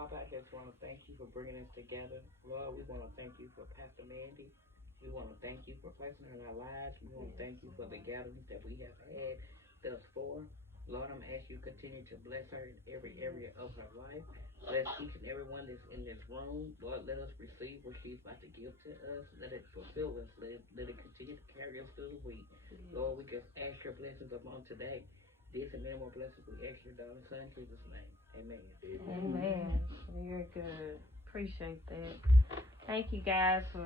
Father, I just want to thank you for bringing us together. Lord, we want to thank you for Pastor Mandy. We want to thank you for placing her in our lives. We want to thank you for the gatherings that we have had thus far. Lord, I'm asking you to continue to bless her in every area of her life. Bless each and every one that's in this room. Lord, let us receive what she's about to give to us. Let it fulfill us. Let it continue to carry us through the week. Lord, we just ask your blessings upon today. This and many more blessings we ask your darling son in Jesus' name. Amen. Amen. Very good. Appreciate that. Thank you guys for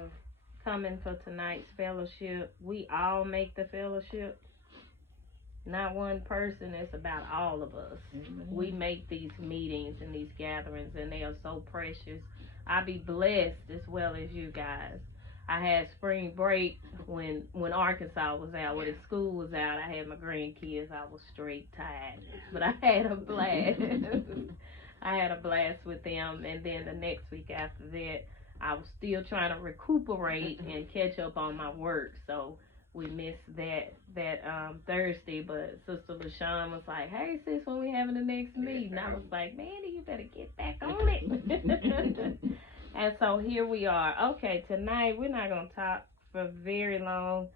coming for tonight's fellowship. We all make the fellowship. Not one person, it's about all of us. Mm-hmm. We make these meetings and these gatherings, and they are so precious. I be blessed as well as you guys. I had spring break when Arkansas was out, when the school was out. I had my grandkids. I was straight tired, but I had a blast. I had a blast with them, and then the next week after that, I was still trying to recuperate and catch up on my work. So we missed that Thursday, but Sister LaShawn was like, "Hey sis, when we having the next meeting?" I was like, "Mandy, you better get back on it." And so here we are. Okay, tonight we're not gonna talk for very long.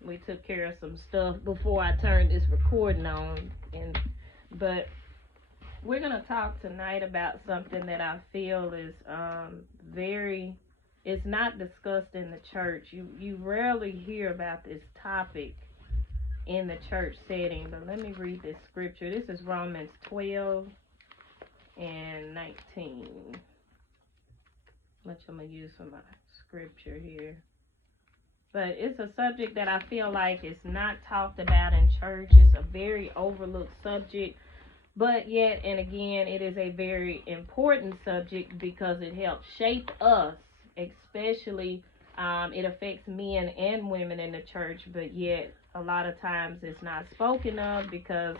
We took care of some stuff before I turned this recording on, but we're gonna talk tonight about something that I feel is it's not discussed in the church. You rarely hear about this topic in the church setting, but let me read this scripture. This is Romans 12 and 19. Which I'm going to use for my scripture here. But it's a subject that I feel like is not talked about in church. It's a very overlooked subject. But yet, and again, it is a very important subject because it helps shape us, especially it affects men and women in the church. But yet, a lot of times it's not spoken of because,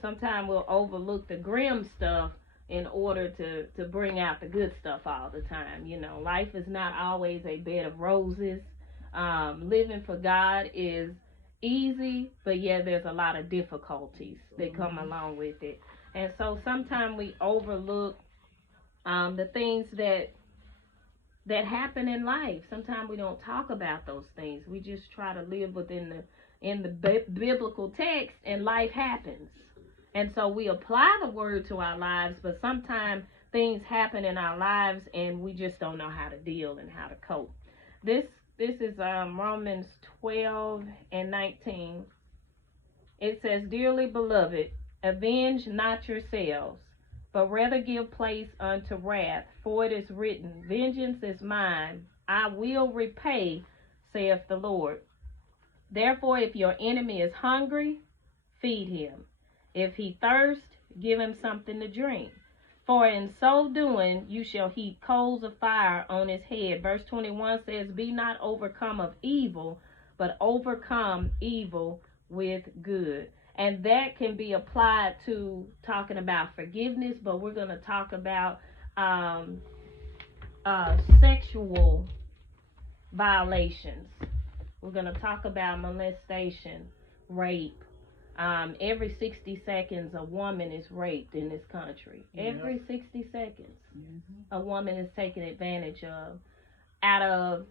sometimes we'll overlook the grim stuff in order to bring out the good stuff all the time. Life is not always a bed of roses. Living for God is easy, but yet there's a lot of difficulties that come along with it. And so sometimes we overlook the things that happen in life. Sometimes we don't talk about those things. We just try to live in the biblical text, and life happens. And so we apply the word to our lives, but sometimes things happen in our lives and we just don't know how to deal and how to cope. This is Romans 12 and 19. It says, "Dearly beloved, avenge not yourselves, but rather give place unto wrath, for it is written, Vengeance is mine, I will repay, saith the Lord. Therefore, if your enemy is hungry, feed him. If he thirst, give him something to drink. For in so doing, you shall heap coals of fire on his head." Verse 21 says, "Be not overcome of evil, but overcome evil with good." And that can be applied to talking about forgiveness, but we're going to talk about sexual violations. We're going to talk about molestation, rape. Every 60 seconds, a woman is raped in this country. Every 60 seconds, a woman is taken advantage of. Out of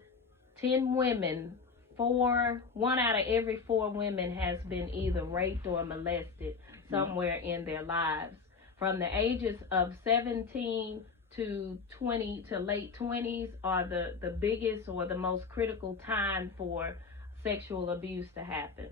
10 women, 1 out of every 4 women has been either raped or molested somewhere in their lives. From the ages of 17 to 20 to late 20s are the biggest or the most critical time for sexual abuse to happen.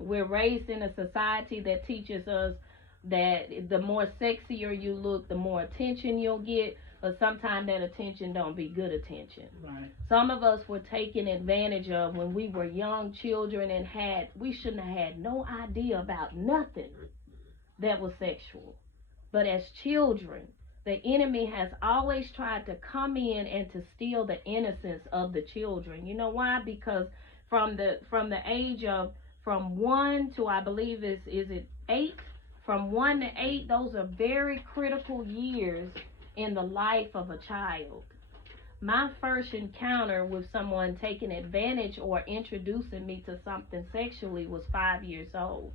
We're raised in a society that teaches us that the more sexier you look, the more attention you'll get, but sometimes that attention don't be good attention. Right. Some of us were taken advantage of when we were young children and we shouldn't have had no idea about nothing that was sexual. But as children, the enemy has always tried to come in and to steal the innocence of the children. You know why? Because from the age of from 1 to, I believe is it 8? From 1 to 8, those are very critical years in the life of a child. My first encounter with someone taking advantage or introducing me to something sexually was 5 years old.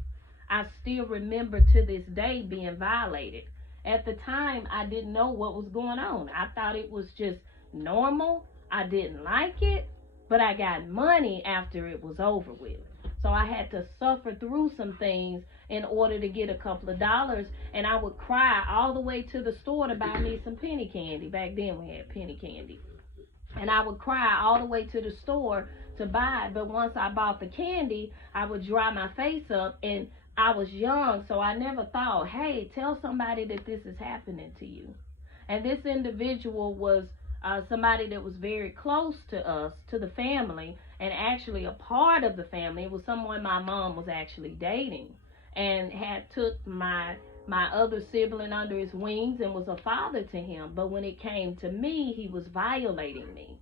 I still remember to this day being violated. At the time, I didn't know what was going on. I thought it was just normal. I didn't like it, but I got money after it was over with. So I had to suffer through some things in order to get a couple of dollars, and I would cry all the way to the store to buy me some penny candy. Back then we had penny candy. And I would cry all the way to the store to buy it, but once I bought the candy, I would dry my face up, and I was young, so I never thought, hey, tell somebody that this is happening to you. And this individual was somebody that was very close to us, to the family, and actually a part of the family. It was someone my mom was actually dating, and had took my other sibling under his wings and was a father to him. But when it came to me, he was violating me.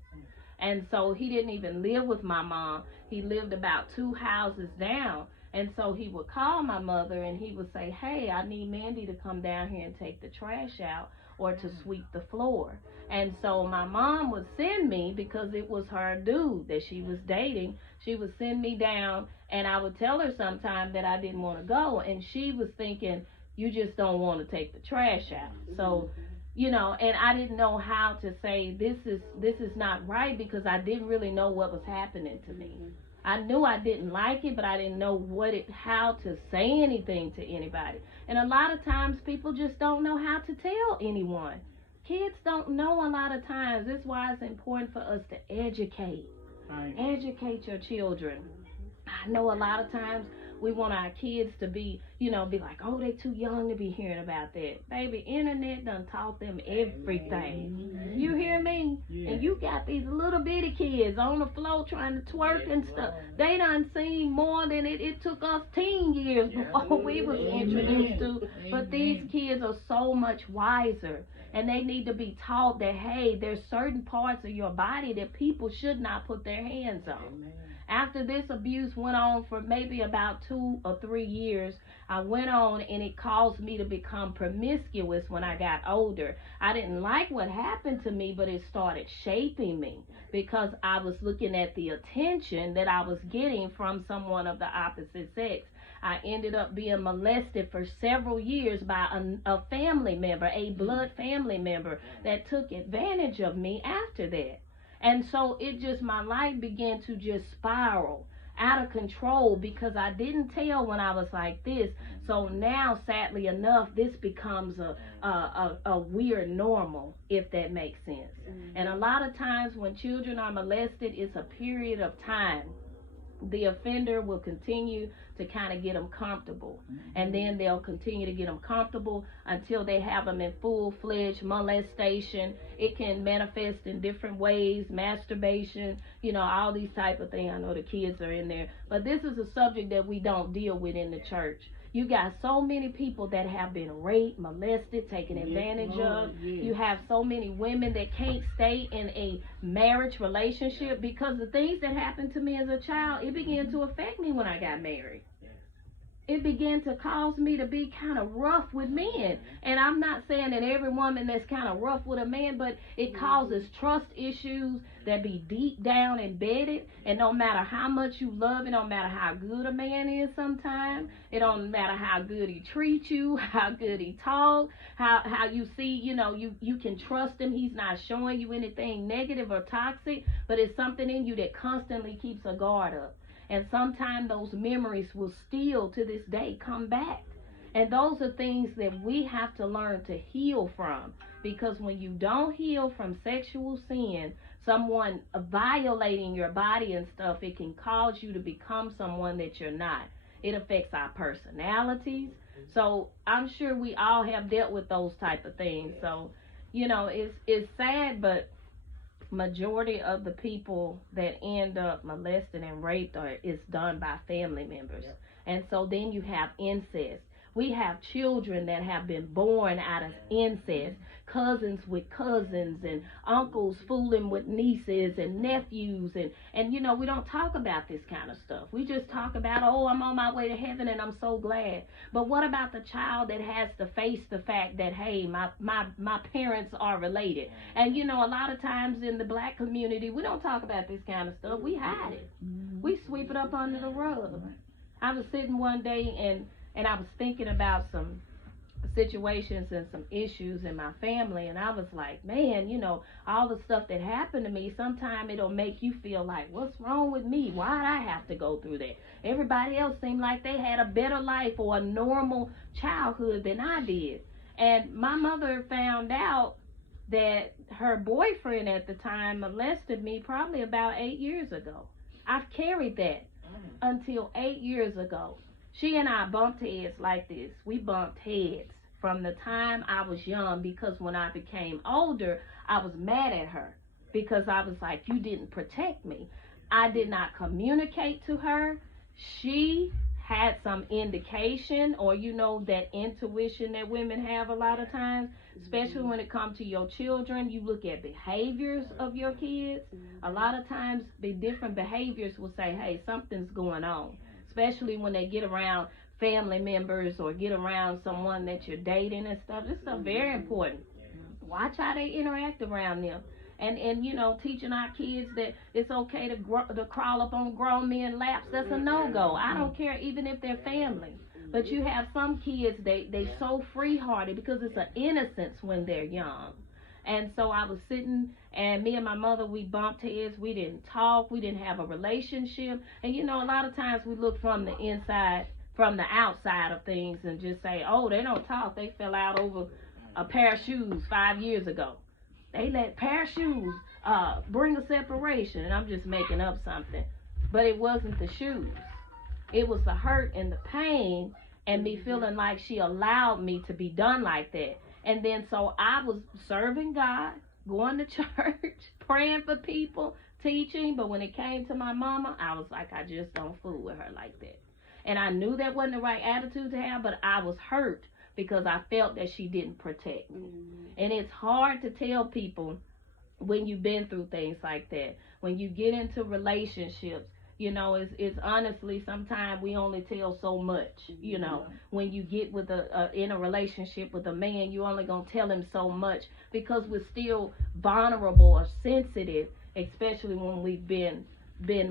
And so he didn't even live with my mom. He lived about 2 houses down. And so he would call my mother and he would say, hey, I need Mandy to come down here and take the trash out or to sweep the floor. And so my mom would send me, because it was her dude that she was dating, she would send me down, and I would tell her sometime that I didn't want to go. And she was thinking, you just don't want to take the trash out. So, you know, and I didn't know how to say this is not right, because I didn't really know what was happening to me. I knew I didn't like it, but I didn't know how to say anything to anybody. And a lot of times people just don't know how to tell anyone. Kids don't know a lot of times. That's why it's important for us to educate. Right. Educate your children. I know a lot of times we want our kids to be like, oh, they too young to be hearing about that. Baby, internet done taught them everything. Amen. You hear me? Yeah. And you got these little bitty kids on the floor trying to twerk and stuff. They done seen more than it took us 10 years before we was introduced to. But these kids are so much wiser. And they need to be taught that, hey, there's certain parts of your body that people should not put their hands on. Amen. After this abuse went on for maybe about 2 or 3 years, I went on, and it caused me to become promiscuous when I got older. I didn't like what happened to me, but it started shaping me, because I was looking at the attention that I was getting from someone of the opposite sex. I ended up being molested for several years by a family member, a blood family member, that took advantage of me after that. And so my life began to just spiral out of control, because I didn't tell when I was like this. So now, sadly enough, this becomes a weird normal, if that makes sense. And a lot of times when children are molested, it's a period of time. The offender will continue to kind of get them comfortable, and then they'll continue to get them comfortable until they have them in full-fledged molestation. It can manifest in different ways, masturbation, all these type of things. I know the kids are in there, but this is a subject that we don't deal with in the church. You got so many people that have been raped, molested, taken advantage of. You have so many women that can't stay in a marriage relationship because the things that happened to me as a child, it began to affect me when I got married. It began to cause me to be kind of rough with men. And I'm not saying that every woman that's kind of rough with a man, but it causes trust issues that be deep down embedded. And no matter how much you love, it don't matter how good a man is sometimes. It don't matter how good he treats you, how good he talks, how you see, you can trust him. He's not showing you anything negative or toxic, but it's something in you that constantly keeps a guard up. And sometimes those memories will still, to this day, come back. And those are things that we have to learn to heal from. Because when you don't heal from sexual sin, someone violating your body and stuff, it can cause you to become someone that you're not. It affects our personalities. So I'm sure we all have dealt with those type of things. So, it's sad, but majority of the people that end up molested and raped is done by family members. Yep. And so then you have incest. We have children that have been born out of incest, cousins with cousins, and uncles fooling with nieces and nephews, and we don't talk about this kind of stuff. We just talk about, oh, I'm on my way to heaven and I'm so glad. But what about the child that has to face the fact that, hey, my parents are related? And a lot of times in the black community, we don't talk about this kind of stuff. We hide it. We sweep it up under the rug. I was sitting one day and I was thinking about some situations and some issues in my family, and I was like, man, all the stuff that happened to me, sometimes it'll make you feel like, what's wrong with me? Why'd I have to go through that? Everybody else seemed like they had a better life or a normal childhood than I did. And my mother found out that her boyfriend at the time molested me probably about 8 years ago. I've carried that until 8 years ago. She and I bumped heads like this. We bumped heads from the time I was young, because when I became older, I was mad at her because I was like, you didn't protect me. I did not communicate to her. She had some indication, or that intuition that women have a lot of times, especially when it comes to your children. You look at behaviors of your kids. A lot of times the different behaviors will say, hey, something's going on, especially when they get around family members or get around someone that you're dating and stuff. This stuff very important. Watch how they interact around them. And teaching our kids that it's okay to crawl up on grown men laps, that's a no-go. I don't care even if they're family. But you have some kids, they so free-hearted because it's an innocence when they're young. And so I was sitting, and me and my mother, we bumped heads. We didn't talk. We didn't have a relationship. And a lot of times we look from the outside of things and just say, oh, they don't talk. They fell out over a pair of shoes 5 years ago. They let pair of shoes bring a separation, and I'm just making up something. But it wasn't the shoes. It was the hurt and the pain and me feeling like she allowed me to be done like that. And then so I was serving God, going to church, praying for people, teaching. But when it came to my mama, I was like, I just don't fool with her like that. And I knew that wasn't the right attitude to have, but I was hurt because I felt that she didn't protect me. And it's hard to tell people when you've been through things like that. When you get into relationships, it's honestly, sometimes we only tell so much. When you get with in a relationship with a man, you only gonna tell him so much because we're still vulnerable or sensitive, especially when we've been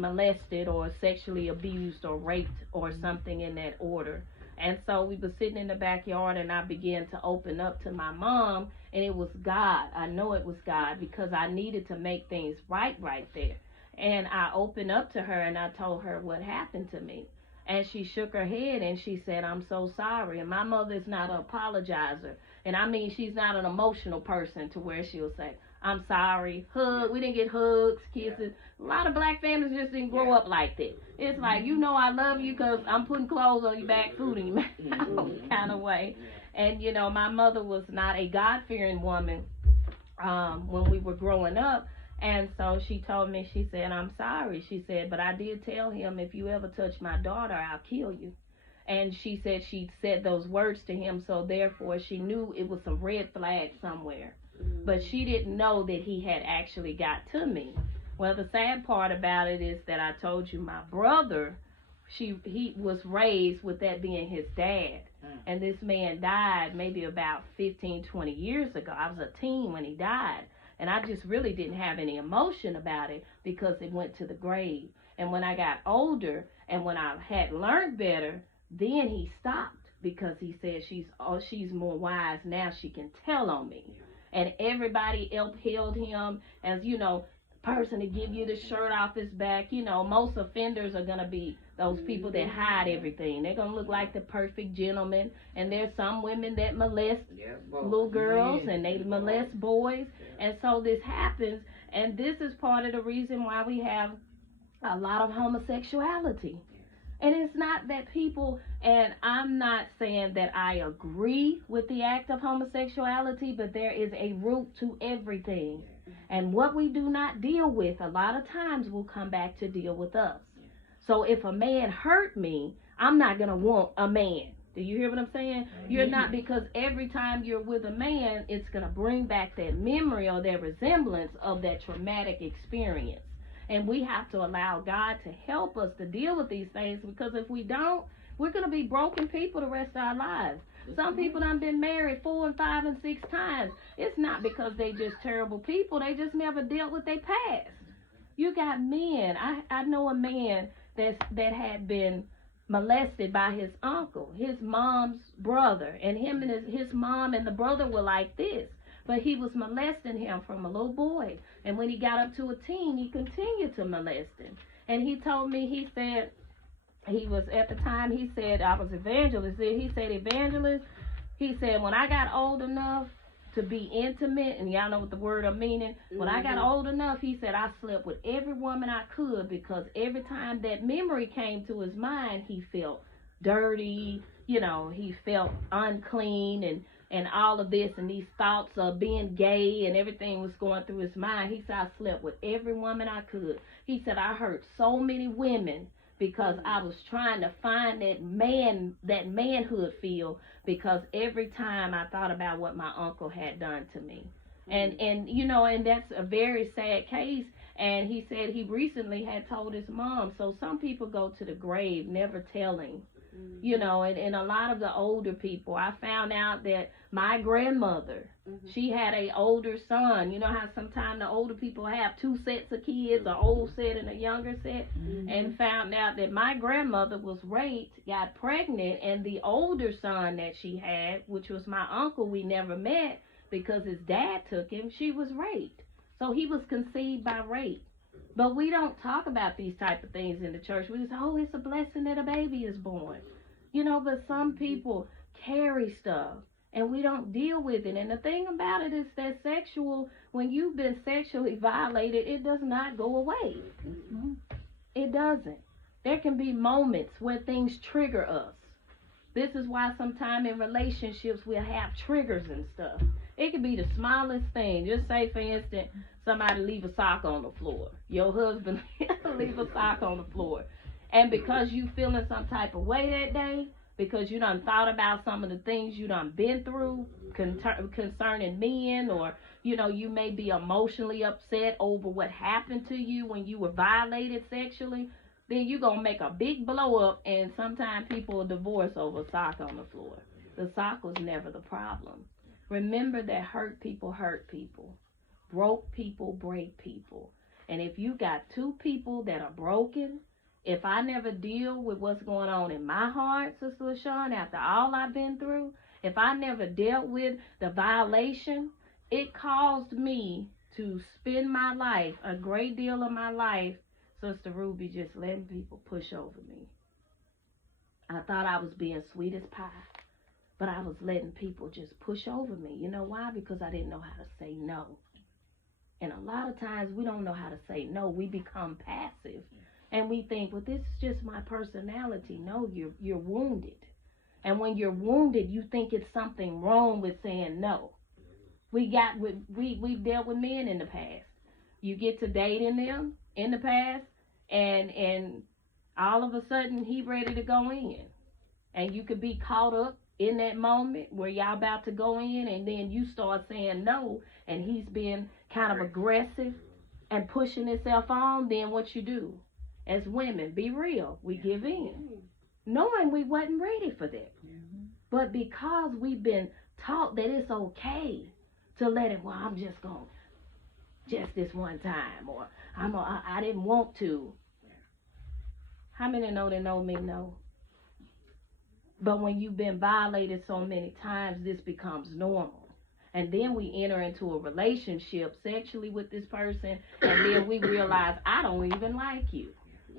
molested or sexually abused or raped or something in that order. And so we were sitting in the backyard, and I began to open up to my mom, and it was God. I know it was God because I needed to make things right there. And I opened up to her, and I told her what happened to me. And she shook her head, and she said, I'm so sorry. And my mother is not an apologizer. And I mean, she's not an emotional person to where she'll say, I'm sorry, hug. We didn't get hugs, kisses. A lot of black families just didn't grow up like that. It's like, I love you because I'm putting clothes on your back, food in your mouth kind of way. And, my mother was not a God-fearing woman when we were growing up. And so she told me, she said, I'm sorry. She said, but I did tell him, if you ever touch my daughter, I'll kill you. And she said she said those words to him, so therefore she knew it was some red flag somewhere. But she didn't know that he had actually got to me. Well, the sad part about it is that I told you my brother, he was raised with that being his dad. And this man died maybe about 15, 20 years ago. I was a teen when he died. And I just really didn't have any emotion about it because it went to the grave. And when I got older and when I had learned better, then he stopped because he said she's more wise now. She can tell on me. And everybody upheld him as, person to give you the shirt off his back. Most offenders are going to be those people that hide everything. They're going to look like the perfect gentleman. And there's some women that molest little girls and they molest boys. And so this happens. And this is part of the reason why we have a lot of homosexuality. And it's not that people, and I'm not saying that I agree with the act of homosexuality, but there is a root to everything. And what we do not deal with, a lot of times will come back to deal with us. So if a man hurt me, I'm not going to want a man. Do you hear what I'm saying? You're not, because every time you're with a man, it's going to bring back that memory or that resemblance of that traumatic experience. And we have to allow God to help us to deal with these things, because if we don't, we're going to be broken people the rest of our lives. Some people done been married 4 and 5 and 6 times. It's not because they just terrible people. They just never dealt with their past. You got men. I know a man that had been molested by his uncle, his mom's brother, and him and his mom and the brother were like this. But he was molesting him from a little boy. And when he got up to a teen, he continued to molest him. And he told me, he said, he was, at the time, he said, I was evangelist. He said, evangelist, he said, when I got old enough to be intimate, and y'all know what the word I'm meaning, when I got old enough, he said, I slept with every woman I could, because every time that memory came to his mind, he felt dirty, you know, he felt unclean, and all of this, and these thoughts of being gay and everything was going through his mind. He said, I slept with every woman I could. He said, I hurt so many women because I was trying to find that manhood feel, because every time I thought about what my uncle had done to me. And you know, and that's a very sad case. And he said he recently had told his mom. So some people go to the grave never telling. You know, and a lot of the older people, I found out that my grandmother, she had a older son. You know how sometimes the older people have two sets of kids, an old set and a younger set, and found out that my grandmother was raped, got pregnant, and the older son that she had, which was my uncle, we never met because his dad took him, she was raped. So he was conceived by rape. But we don't talk about these type of things in the church. We just, oh, it's a blessing that a baby is born. You know, but some people carry stuff and we don't deal with it. And the thing about it is that when you've been sexually violated, it does not go away. It doesn't. There can be moments where things trigger us. This is why sometimes in relationships we'll have triggers and stuff. It could be the smallest thing. Just say, for instance, somebody leave a sock on the floor. Your husband leave a sock on the floor. And because you feeling some type of way that day, because you done thought about some of the things you done been through concerning men, or, you know, you may be emotionally upset over what happened to you when you were violated sexually, then you going to make a big blow up, and sometimes people will divorce over a sock on the floor. The sock was never the problem. Remember that hurt people hurt people. Broke people break people. And if you got two people that are broken, if I never deal with what's going on in my heart, Sister LaShawn, after all I've been through, if I never dealt with the violation, it caused me to spend my life, a great deal of my life, Sister Ruby, just letting people push over me. I thought I was being sweet as pie, but I was letting people just push over me. You know why? Because I didn't know how to say no. And a lot of times we don't know how to say no. We become passive. And we think, well, this is just my personality. No, you're wounded. And when you're wounded, you think it's something wrong with saying no. We've dealt with men in the past. You get to dating them in the past, and all of a sudden he ready to go in. And you could be caught up in that moment where y'all about to go in, and then you start saying no, and he's being kind of aggressive and pushing himself on. Then what you do? As women, be real, we give in, knowing we wasn't ready for that. But because we've been taught that it's okay to let it, well, I'm just going just this one time, or I didn't want to. How many know that know me know? But when you've been violated so many times, this becomes normal. And then we enter into a relationship sexually with this person, and then we realize, I don't even like you.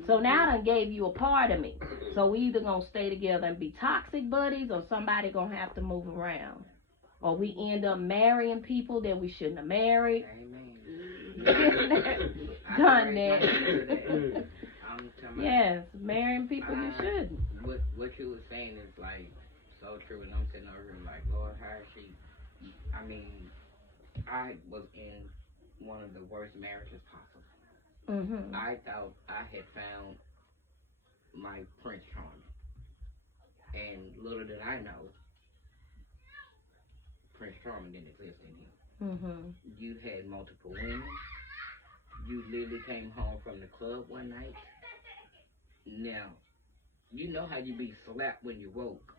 So now I done gave you a part of me. So we either going to stay together and be toxic buddies, or somebody going to have to move around. Or we end up marrying people that we shouldn't have married. Done that. Yes, marrying people you shouldn't. What you were saying is like so true, and I'm sitting over here like, Lord, how is she? I mean, I was in one of the worst marriages possible. I thought I had found my Prince Charming, and little did I know, Prince Charming didn't exist in him. You had multiple women. You literally came home from the club one night. Now, you know how you be slapped when you woke.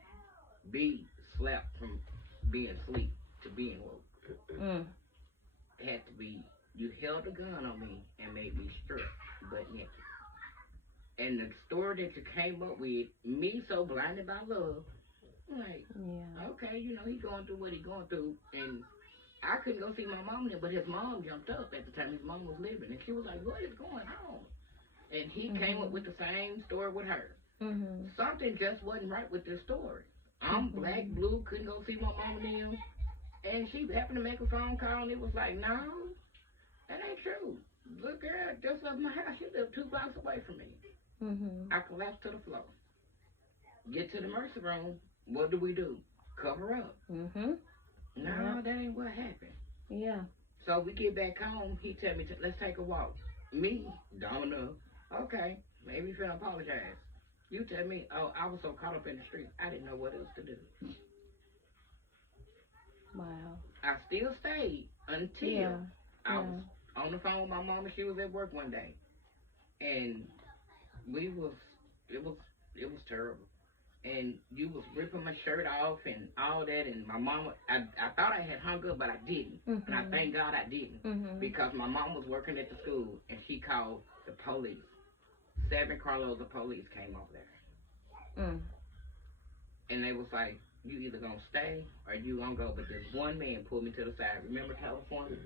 Be slapped from being asleep to being woke. It had to be, you held a gun on me and made me strip butt naked. And the story that you came up with, me so blinded by love, I'm like, okay, you know, he going through what he going through, and I couldn't go see my mom there, but his mom jumped up at the time his mom was living, and she was like, what is going on? And he came up with the same story with her. Something just wasn't right with this story. I'm black, blue, couldn't go see my mom then, and she happened to make a phone call, and it was like, no, that ain't true. Look, girl, just left my house. She lived 2 blocks away from me. I collapsed to the floor. Get to the emergency room. What do? Cover up. No, that ain't what happened. Yeah. So we get back home. He tell me, let's take a walk. Me, dumb enough. Okay, maybe finna apologize. You tell me, oh, I was so caught up in the street, I didn't know what else to do. Wow. I still stayed until I was on the phone with my mama. She was at work one day, and it was terrible. And you was ripping my shirt off and all that, and my mama, I thought I had hung up, but I didn't. And I thank God I didn't, because my mom was working at the school, and she called the police. 7 carloads of police came over there. And they was like, you either gonna stay or you gonna go. But this one man pulled me to the side. Remember California?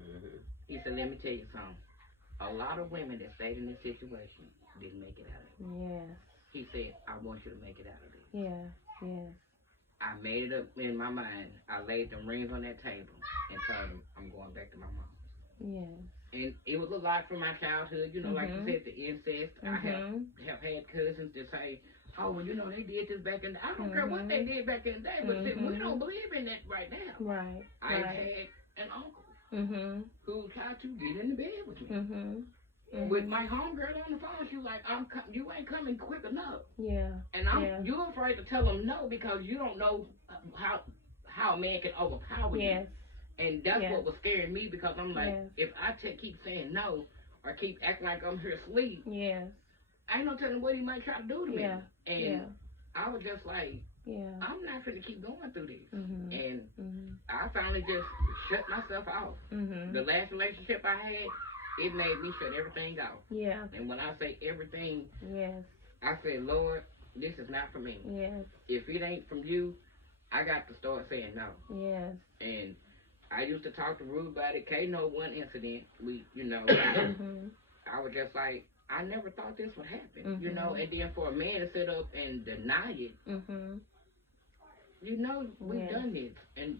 He said, let me tell you something. A lot of women that stayed in this situation didn't make it out of it. Yes. He said, I want you to make it out of it. Yeah, yes. I made it up in my mind. I laid them rings on that table and told them I'm going back to my mom. Yes. And it was a lot from my childhood, you know, like you said, the incest. I have had cousins that say, oh, well, you know, they did this back in the, I don't care what they did back in the day, but we don't believe in that right now. Right. I had an uncle who tried to get in the bed with me. With my homegirl on the phone, she was like, you ain't coming quick enough. Yeah. And you're afraid to tell them no because you don't know how a man can overpower you. And that's what was scaring me, because I'm like, if I keep saying no or keep acting like I'm here asleep, I ain't no telling what he might try to do to me. And I was just like, I'm not finna keep going through this. And I finally just shut myself off. The last relationship I had, it made me shut everything off. Yeah. And when I say everything, I said, Lord, this is not for me. Yes. If it ain't from you, I got to start saying no. Yes. And I used to talk to Rude about it. Kay know one incident. I was just like, I never thought this would happen, you know. And then for a man to sit up and deny it, you know, we've done this, and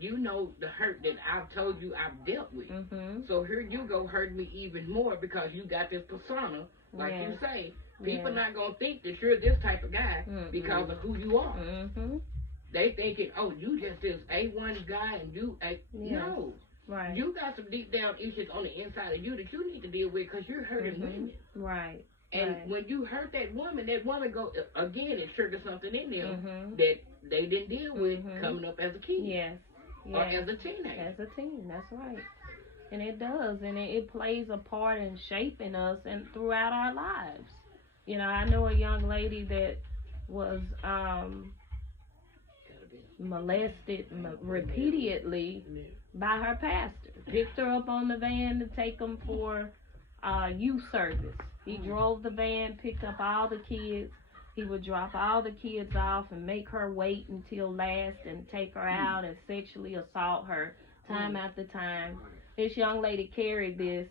you know the hurt that I've told you I've dealt with. So here you go hurt me even more because you got this persona, like you say. People not gonna think that you're this type of guy because of who you are. They thinking, oh, you just this A1 guy, and you no. Right. You got some deep down issues on the inside of you that you need to deal with because you're hurting women. Right. And when you hurt that woman go, again, it triggers something in them that they didn't deal with coming up as a kid. Yes. Or as a teenager. As a teen, that's right. And it does, and it plays a part in shaping us and throughout our lives. You know, I know a young lady that was molested repeatedly by her pastor. Picked her up on the van to take them for youth service. He drove the van, picked up all the kids. He would drop all the kids off and make her wait until last and take her out and sexually assault her time after time. This young lady carried this.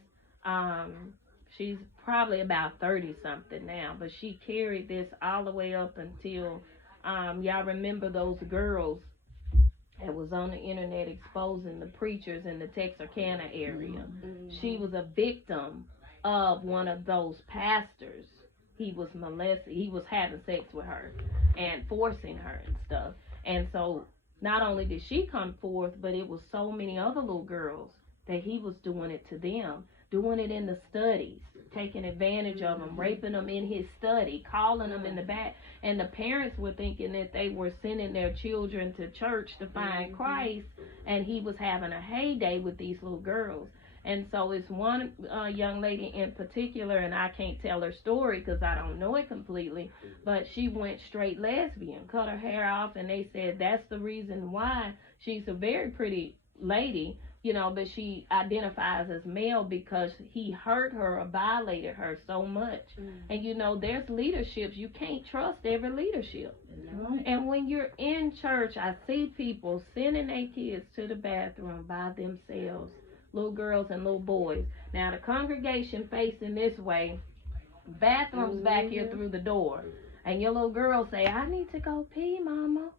She's probably about 30-something now, but she carried this all the way up until, y'all remember those girls that was on the internet exposing the preachers in the Texarkana area. She was a victim of one of those pastors. He was molested. He was having sex with her and forcing her and stuff. And so not only did she come forth, but it was so many other little girls that he was doing it to them, doing it in the studies, taking advantage of them, raping them in his study, calling them in the back. And the parents were thinking that they were sending their children to church to find Christ, and he was having a heyday with these little girls. And so it's one young lady in particular, and I can't tell her story because I don't know it completely, but she went straight lesbian, cut her hair off, and they said that's the reason why. She's a very pretty lady, you know, but she identifies as male because he hurt her or violated her so much. And you know, there's leaderships, you can't trust every leadership. And when you're in church, I see people sending their kids to the bathroom by themselves, little girls and little boys. Now the congregation facing this way, bathrooms back here through the door, and your little girl say, I need to go pee, mama.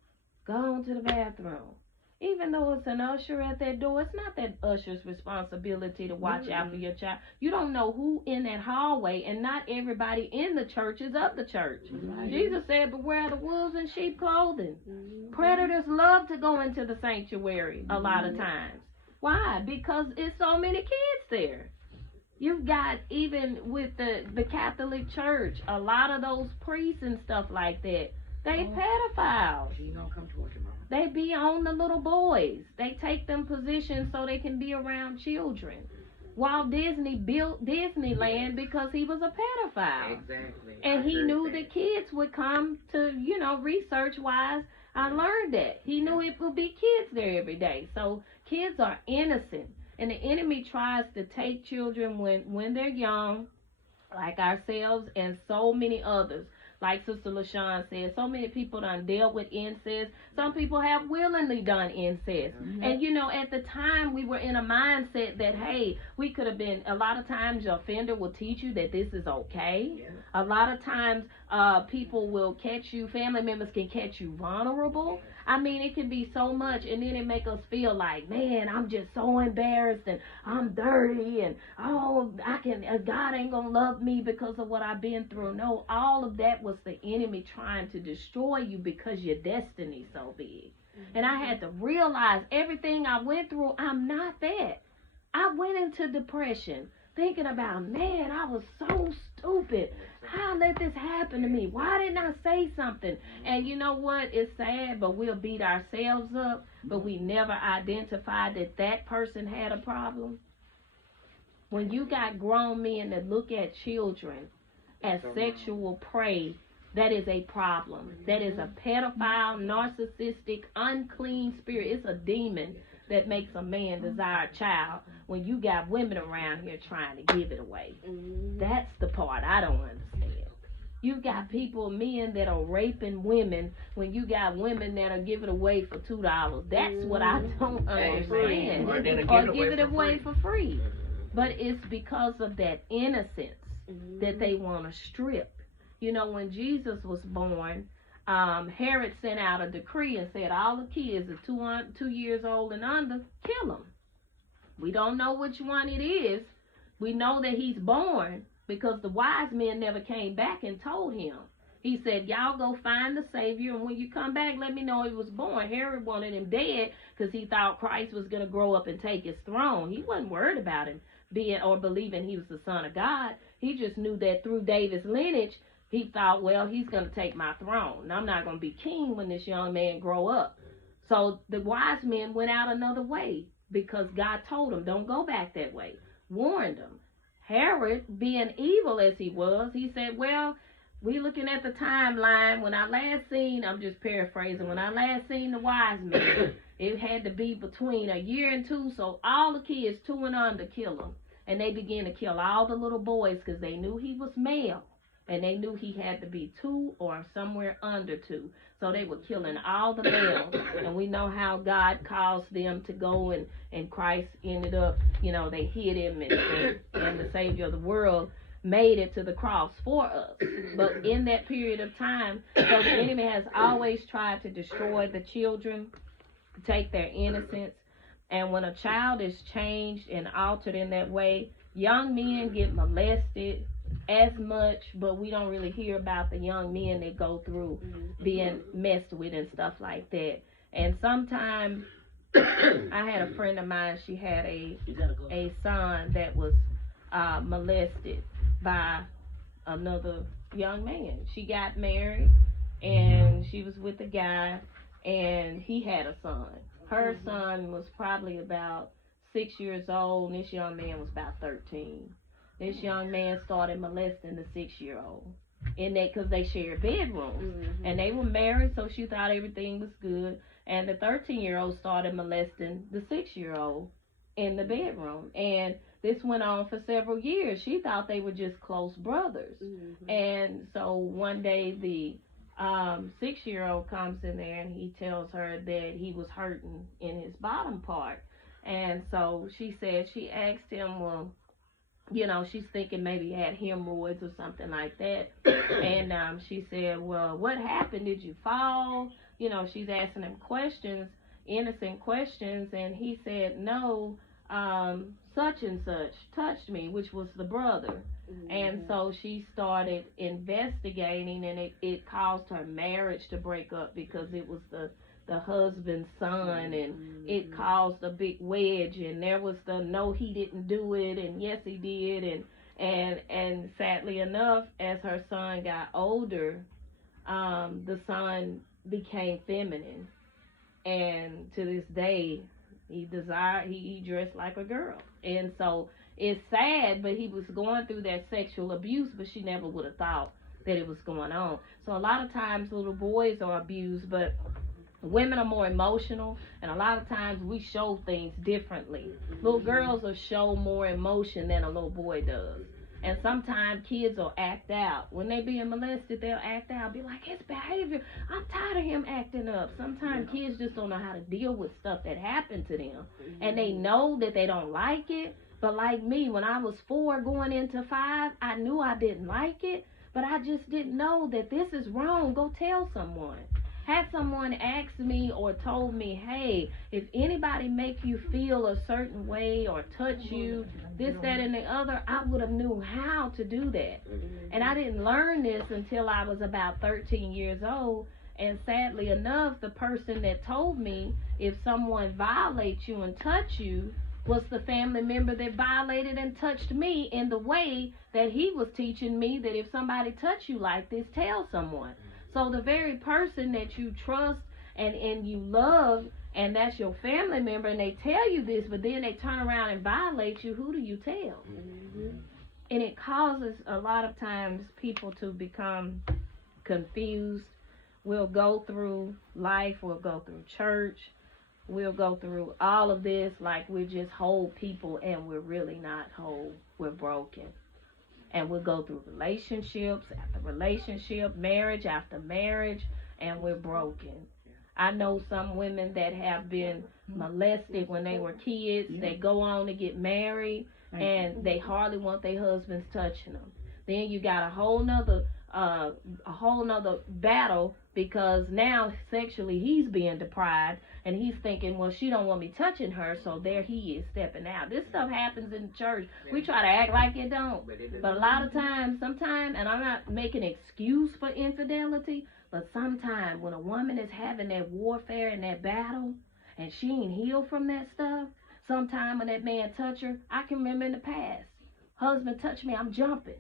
Go on to the bathroom. Even though it's an usher at that door, it's not that usher's responsibility to watch out for your child. You don't know who in that hallway, and not everybody in the church is of the church. Jesus said, beware the wolves in sheep clothing. Predators love to go into the sanctuary a lot of times. Why? Because it's so many kids there. You've got, even with the Catholic Church, a lot of those priests and stuff like that, they pedophiles. You don't come towards your mom. They be on the little boys. They take them positions so they can be around children. Walt Disney built Disneyland because he was a pedophile. Exactly. And he knew the kids would come to, you know, research-wise, I learned that. He knew it would be kids there every day. So kids are innocent. And the enemy tries to take children when they're young, like ourselves and so many others. Like Sister LaShawn said, so many people done dealt with incest. Some people have willingly done incest. And, you know, at the time we were in a mindset that, hey, we could have been, a lot of times your offender will teach you that this is okay. A lot of times people will catch you, family members can catch you vulnerable. I mean, it can be so much, and then it make us feel like, man, I'm just so embarrassed, and I'm dirty, and God ain't gonna love me because of what I've been through. No, all of that was the enemy trying to destroy you because your destiny's so big. And I had to realize everything I went through, I'm not that. I went into depression thinking about, man, I was so stupid. How let this happen to me? Why didn't I say something? And you know what? It's sad, but we'll beat ourselves up, but we never identified that person had a problem. When you got grown men that look at children as sexual prey, that is a problem. That is a pedophile, narcissistic, unclean spirit. It's a demon that makes a man desire a child when you got women around here trying to give it away. That's the part I don't understand. You got men that are raping women when you got women that are giving it away for $2. That's what I don't understand. Or give it away for free. But it's because of that innocence that they want to strip. You know, when Jesus was born, Herod sent out a decree and said all the kids of 2 years old and under, kill them. We don't know which one it is. We know that he's born because the wise men never came back and told him. He said, y'all go find the Savior, and when you come back, let me know he was born. Herod wanted him dead because he thought Christ was going to grow up and take his throne. He wasn't worried about him being or believing he was the Son of God. He just knew that through David's lineage, he thought, well, he's going to take my throne. I'm not going to be king when this young man grow up. So the wise men went out another way because God told them, don't go back that way. Warned them. Herod, being evil as he was, he said, well, we looking at the timeline. When I last seen, I'm just paraphrasing, when I last seen the wise men, it had to be between 1 year and 2, so all the kids 2 and under, kill them. And they began to kill all the little boys because they knew he was male. And they knew he had to be 2 or somewhere under 2. So they were killing all the males. And we know how God caused them to go, and Christ ended up, you know, they hid him, and the Savior of the world made it to the cross for us. But in that period of time, so the enemy has always tried to destroy the children, take their innocence. And when a child is changed and altered in that way, young men get molested as much, but we don't really hear about the young men that go through being messed with and stuff like that. And sometimes I had a friend of mine, she had a son that was molested by another young man. She got married and she was with a guy and he had a son. Her son was probably about 6 years old and this young man was about 13. This young man started molesting the 6-year-old, and because they shared bedrooms, and they were married, so she thought everything was good. And the 13-year-old started molesting the 6-year-old, in the bedroom. And this went on for several years. She thought they were just close brothers. Mm-hmm. And so one day the 6-year-old comes in there and he tells her that he was hurting in his bottom part. And so she said, she asked him, well, you know, she's thinking maybe he had hemorrhoids or something like that. And she said, well, what happened? Did you fall? You know, she's asking him questions, innocent questions. And he said, no, such and such touched me, which was the brother. Mm-hmm. And so she started investigating, and it caused her marriage to break up because it was the husband's son, and it caused a big wedge, and there was the no, he didn't do it, and yes he did, and sadly enough, as her son got older, the son became feminine, and to this day he dressed like a girl. And so it's sad, but he was going through that sexual abuse, but she never would have thought that it was going on. So a lot of times little boys are abused, but women are more emotional, and a lot of times we show things differently. Little girls will show more emotion than a little boy does. And sometimes kids will act out. When they being molested, they'll act out, be like, his behavior, I'm tired of him acting up. Sometimes kids just don't know how to deal with stuff that happened to them. And they know that they don't like it. But like me, when I was 4 going into 5, I knew I didn't like it, but I just didn't know that this is wrong. Go tell someone. Had someone asked me or told me, hey, if anybody make you feel a certain way or touch you, this, that, and the other, I would have knew how to do that. And I didn't learn this until I was about 13 years old. And sadly enough, the person that told me if someone violates you and touch you was the family member that violated and touched me in the way that he was teaching me that if somebody touch you like this, tell someone. So the very person that you trust and you love, and that's your family member, and they tell you this, but then they turn around and violate you, who do you tell? Mm-hmm. And it causes a lot of times people to become confused. We'll go through life, we'll go through church, we'll go through all of this like we're just whole people, and we're really not whole. We're broken. And we'll go through relationships after relationship, marriage after marriage, and we're broken. I know some women that have been molested when they were kids. They go on to get married, and they hardly want their husbands touching them. Then you got a whole nother battle, because now sexually he's being deprived, and he's thinking, well, she don't want me touching her, so there he is stepping out. This stuff happens in the church. We try to act like it don't, but a lot of times, sometimes, and I'm not making an excuse for infidelity, but sometimes when a woman is having that warfare and that battle, and she ain't healed from that stuff, sometime when that man touch her, I can remember in the past, husband touched me, I'm jumping.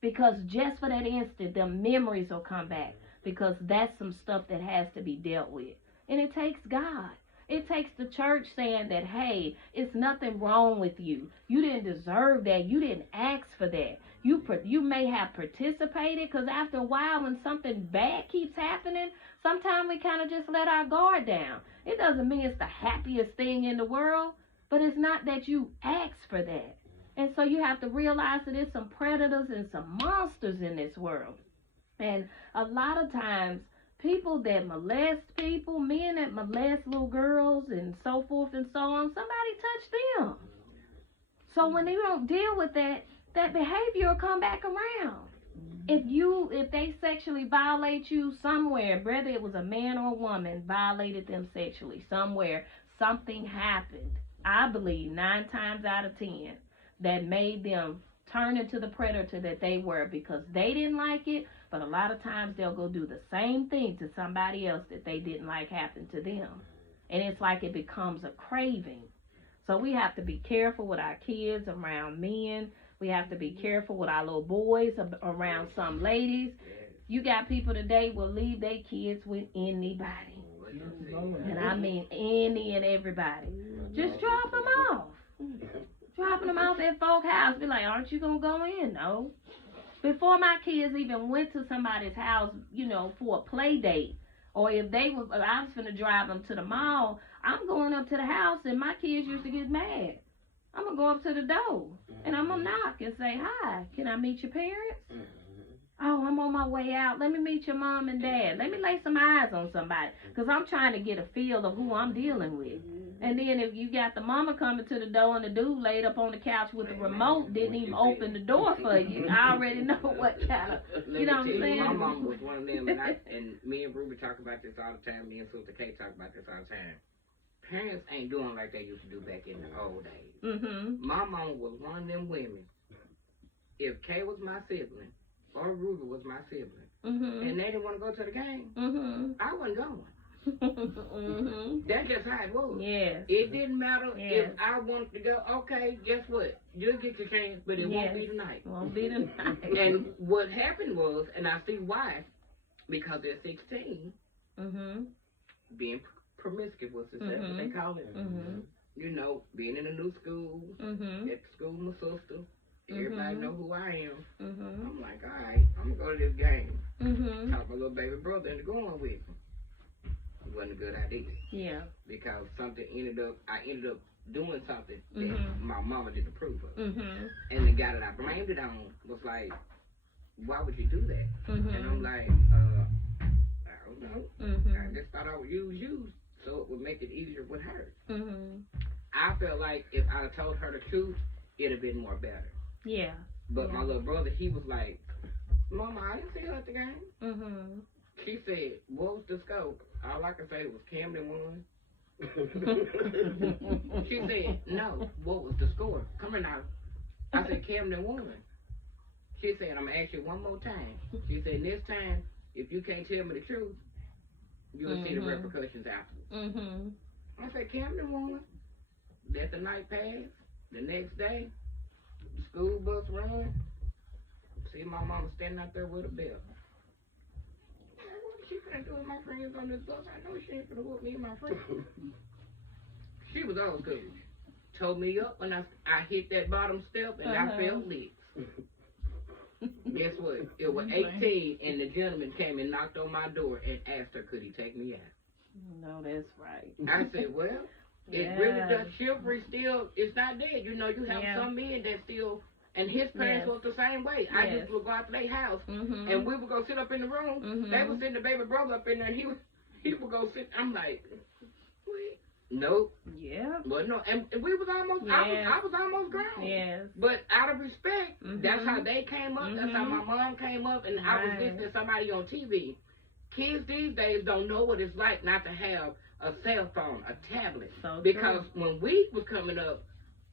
Because just for that instant, the memories will come back. Because that's some stuff that has to be dealt with. And it takes God. It takes the church saying that, hey, it's nothing wrong with you. You didn't deserve that. You didn't ask for that. You may have participated, because after a while when something bad keeps happening, sometimes we kind of just let our guard down. It doesn't mean it's the happiest thing in the world, but it's not that you asked for that. And so you have to realize that there's some predators and some monsters in this world. And a lot of times, people that molest people, men that molest little girls and so forth and so on, somebody touched them. So when they don't deal with that behavior will come back around. If they sexually violate you somewhere, whether it was a man or a woman violated them sexually somewhere, something happened. I believe 9 times out of 10 that made them turn into the predator that they were, because they didn't like it, but a lot of times they'll go do the same thing to somebody else that they didn't like happen to them. And it's like it becomes a craving. So we have to be careful with our kids around men. We have to be careful with our little boys around some ladies. You got people today will leave their kids with anybody. And I mean any and everybody. Just drop them off. Dropping them off at folk house. Be like, aren't you going to go in? No. Before my kids even went to somebody's house, for a play date, or if I was going to drive them to the mall, I'm going up to the house, and my kids used to get mad. I'm gonna go up to the door and I'm gonna knock and say, "Hi, can I meet your parents?" Oh, I'm on my way out. Let me meet your mom and dad. Let me lay some eyes on somebody. Because I'm trying to get a feel of who I'm dealing with. And then if you got the mama coming to the door and the dude laid up on the couch with the remote, didn't even open the door for you, I already know what kind of, you know what I'm saying? My mom was one of them, and me and Ruby talk about this all the time. Me and Sister K talk about this all the time. Parents ain't doing like they used to do back in the old days. Mm-hmm. My mom was one of them women. If Kay was my sibling, or Ruby was my sibling, Mm-hmm. and they didn't want to go to the game, Mm-hmm. I wasn't going. Mm-hmm. That's just how it was. Yes. It didn't matter Yes. if I wanted to go. Okay, guess what? You'll get your chance, but it won't be tonight. Won't be tonight. And what happened was, and I see why, because at 16, Mm-hmm. being promiscuous is that what they call it. Mm-hmm. You know, being in a new school, Mm-hmm. at the school my sister, everybody know who I am. Mm-hmm. I'm like, all right, I'm gonna go to this game. Mm-hmm. Talk my little baby brother into going with me. It wasn't a good idea Yeah. because I ended up doing something that Mhm. my mama didn't approve of. Mm-hmm. And the guy that I blamed it on was like, why would you do that? Mm-hmm. And I'm like, I don't know. Mm-hmm. I just thought I would use you so it would make it easier with her. Mm-hmm. I felt like if I'd have told her the truth, it'd have been more better. Yeah. But Yeah. my little brother, he was like, Mama, I didn't see her at the game. Mm-hmm. She said, what was the scope? All I could say was Camden won. She said, no, what was the score? Come here now. I said, Camden won. She said, I'm going to ask you one more time. She said, next time, if you can't tell me the truth, you'll see the repercussions afterwards. Mm-hmm. I said, Camden won. Let the night pass. The next day, school bus run. See my mama standing out there with a bell. What she finna do with my friends on this bus? I know she ain't finna whoop me and my friends. She was old school. Told me up when I hit that bottom step and I felt lit. Guess what? It was 18 and the gentleman came and knocked on my door and asked her could he take me out. No, that's right. I said, well, it really does. Chivalry still, it's not dead. You know, you have some men that still, and his parents was the same way. I used to go out to their house, and we would go sit up in the room. They would send the baby brother up in there, and he would go sit. I'm like, wait. Nope. Yeah. But no, and we was almost, I was almost grown. Yes. But out of respect, that's how they came up. That's how my mom came up, and I was listening to somebody on TV. Kids these days don't know what it's like not to have a cell phone, a tablet. So because when we was coming up,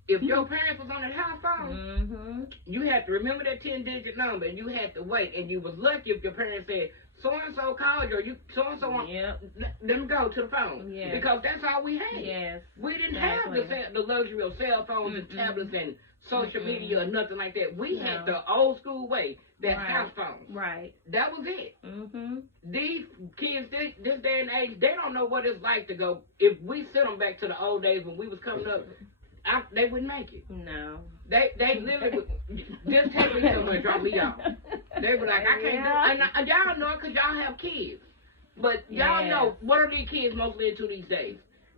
if your parents was on a house phone, you had to remember that 10-digit number, and you had to wait, and you was lucky if your parents said, so-and-so called you, or you so-and-so, let them go to the phone. Yes. Because that's all we had. Yes. We didn't have the luxury of cell phones and tablets and social media or nothing like that. We had the old school way, that house phone. Right. That was it. These kids, this day and age, they don't know what it's like to go. If we sent them back to the old days when we was coming up, they wouldn't make it. No. They literally would just take me somewhere and drop me off. They were like, I can't do it. And y'all know it because y'all have kids. But y'all know, what are these kids mostly into these days?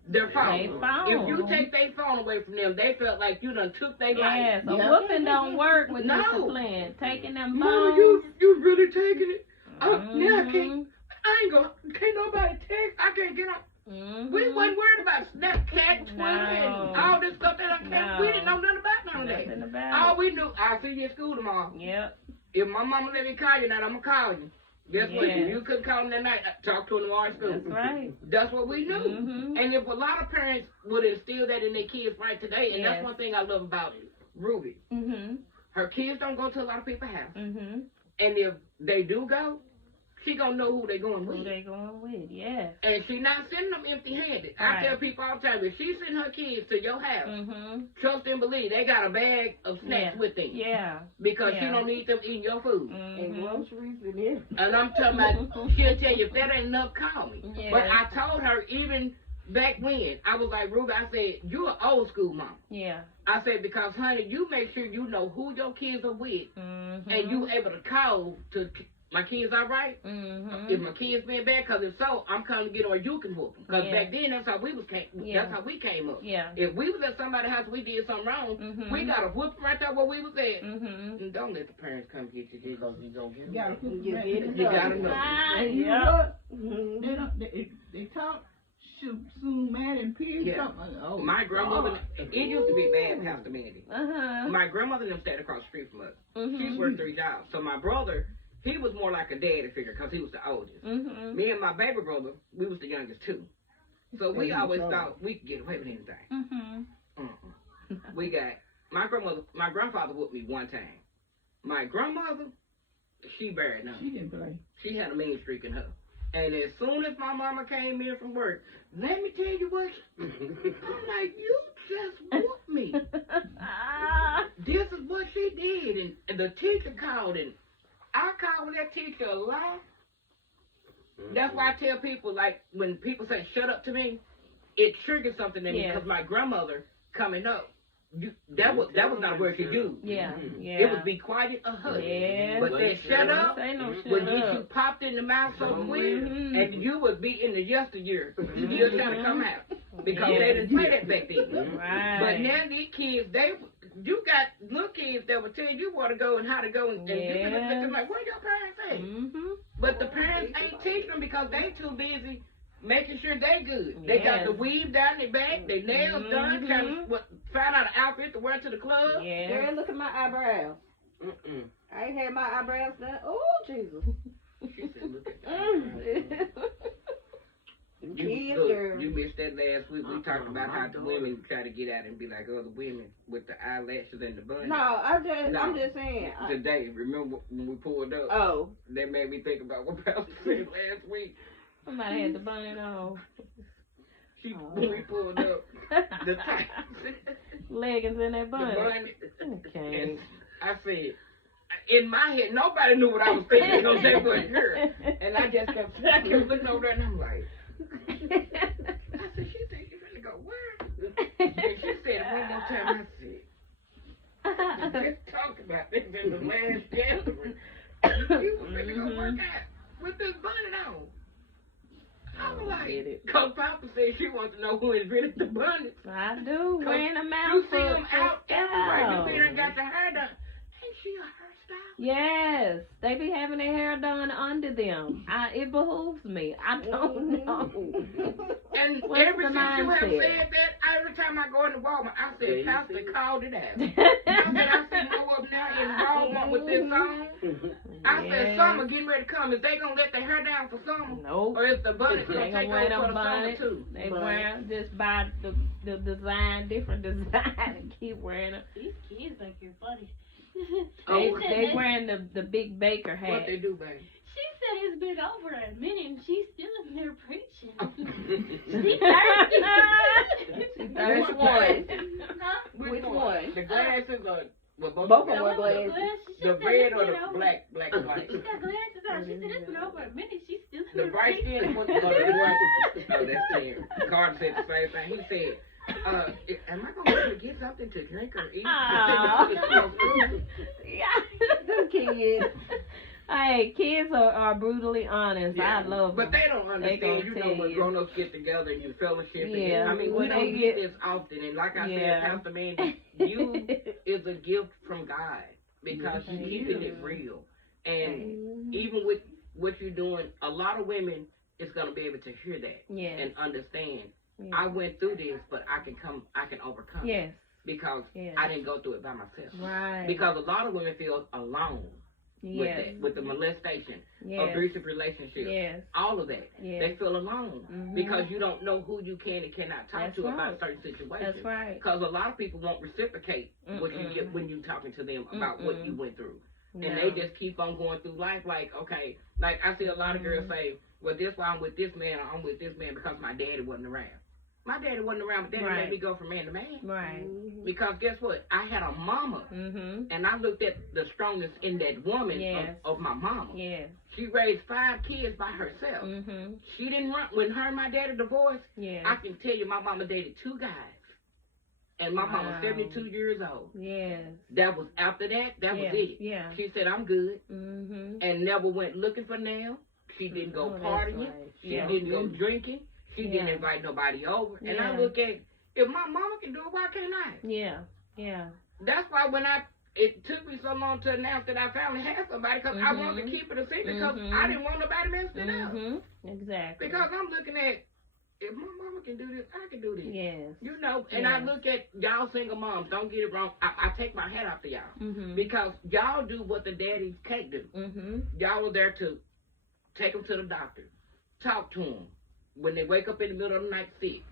Their phone. If you take their phone away from them, they felt like you done took their life. Yes, a whooping don't work with discipline. Taking them Mama, phones. you really taking it? Yeah, can't nobody text. I can't get on. We wasn't worried about Snapchat, Twitter, and all this stuff that I can't. We didn't know nothing about none of that. All we knew, I'll see you at school tomorrow. Yep. If my mama let me call you now, I'm going to call you. Guess what? If you couldn't call them that night, talk to them tomorrow at school. That's right. That's what we knew. And if a lot of parents would instill that in their kids right today, and that's one thing I love about Ruby. Her kids don't go to a lot of people's house. And if they do go, she gonna know who they going with. Who they going with, yes. And she not sending them empty-handed. I tell people all the time, if she send her kids to your house, trust and believe, they got a bag of snacks with them. Yeah. Because she don't need them eating your food. And groceries and everything. And I'm talking about, she'll tell you, if that ain't enough, call me. Yes. But I told her, even back when, I was like, Ruby, I said, you're an old school mom. Yeah. I said, because, honey, you make sure you know who your kids are with, and you able to call to my kids all right? If my kids been bad, because if so, I'm coming to get or you can whoop them. Because back then, that's how we came up. Yeah. If we was at somebody's house, we did something wrong, we got to whoop right there where we was at. And don't let the parents come get you because you don't get them. You got to know. They talk, soon mad and pissed. Yeah. Oh, my grandmother, it used to be bad, Pastor Mandy. My grandmother them stayed across the street from us. She worked 3 jobs. So my brother, he was more like a daddy figure because he was the oldest. Me and my baby brother, we was the youngest too. So we always thought we could get away with anything. We got, my grandfather whooped me one time. My grandmother, she buried none. She didn't play. She had a mean streak in her. And as soon as my mama came in from work, let me tell you what, I'm like, you just whooped me. This is what she did. And the teacher called, and I called that teacher a lie. That's why I tell people, like, when people say, shut up to me, it triggers something in me because my grandmother coming up, that was not a word to use. It would be quiet or hush. But that shut up would get you popped in the mouth so quick, and you would be in the yesteryear still trying to come out because they didn't play that back then. But now these kids, you got little kids that will tell you where to go and how to go, and you can look at them like, what your parents say? But the parents ain't teaching them because they too busy making sure they good. They got the weave down their back, their nails done, trying to find out an outfit to wear to the club. Girl, look at my eyebrows. I ain't had my eyebrows done. Oh, Jesus. She said, look at that. You missed that last week. We talked about how the women try to get out and be like other women with the eyelashes and the bunny. I'm just saying. Today, remember when we pulled up? Oh. That made me think about what Pastor said last week. Somebody had the bonnet on. When we pulled up, the tights. Leggings in that bonnet. The bonnet. Okay. And I said, in my head, nobody knew what I was thinking because they wasn't here. And I just kept looking over there and I'm like, I said, she think you finna go where? And she said, one more time, I said, just talk about this in the last gathering. You were finna go work out with this bonnet on. I'm like, because Papa said she wants to know who invented the bonnet. I do, wearing a mouth. You see them out everywhere. You see her got the hair done. Ain't she a hairstyle? Yes, they be having their hair done under them. It behooves me. I don't know. And What's ever the since you have mindset? said that, every time I go into Walmart, I said, Pastor called it out. I said, go up now in Walmart with this song. I said, summer getting ready to come. Is they going to let their hair down for summer? Nope. Or is the bunny They going to gonna take wear over for them the summer bonnets. too? They wear just buy the design, different design, and keep wearing them. These kids think you're funny. They wearing the big baker hat. What they do, baby? She said it's been over a minute and she's still in there preaching. Which one? Huh? Which one? The glasses or both Both of of them them? wear glasses. She The said red it's or been the over- black and white? She got glasses on. She said it's been over a minute. She's still in The there bright preaching. skin one. Oh, the one. Oh, that's fair. Carter said the same thing. He said, am I going to get something to drink or eat? Them kids. Hey, kids are brutally honest. Yeah. I love them. But they don't understand. gonna You tell know, when you. grown-ups get together and you fellowship. Yeah. I mean, we When don't they get get- this often. And like I Yeah. said, Pastor Mandy, you is a gift from God because Yes, you're it keeping is. it real. And even with what you're doing, a lot of women is going to be able to hear that Yes. and understand. Yes. I went through this, but I can overcome it Yes. because Yes. I didn't go through it by myself. Right. Because a lot of women feel alone with yes. that, with the molestation, Yes. abusive relationships, Yes. all of that. Yes. They feel alone Mhm. because you don't know who you can and cannot talk That's to right. about certain situations. That's right. Because a lot of people won't reciprocate what you get when you talking to them about what you went through. And they just keep on going through life like, okay, like I see a lot of girls say, well, this why I'm with this man or I'm with this man because my daddy wasn't around. My daddy wasn't around, but daddy Right. made me go from man to man. Right. Because guess what? I had a mama, Mhm. and I looked at the strongness in that woman Yes. of my mama. Yes. She raised 5 kids by herself. Mhm. She didn't run. When her and my daddy divorced, Yes. I can tell you my mama dated 2 guys. And my mama Wow. 72 years old. Yes. That was after that. That was it. Yeah. She said, I'm good. Mhm. And never went looking for nail. She didn't go Oh, that's partying. right. She Yeah. didn't go drinking. She didn't Yeah. invite nobody over. And I Yeah. look at, if my mama can do it, why can't I? Yeah. Yeah. That's why when it took me so long to announce that I finally had somebody, because I wanted to keep it a secret, because I didn't want nobody messing it up. Mhm. Exactly. Because I'm looking at, if my mama can do this, I can do this. Yes. You know, and I Yes. look at y'all single moms, don't get it wrong. I take my hat off to y'all. Mhm. Because y'all do what the daddies can't do. Mhm. Y'all are there to take them to the doctor, talk to them. When they wake up in the middle of the night sick,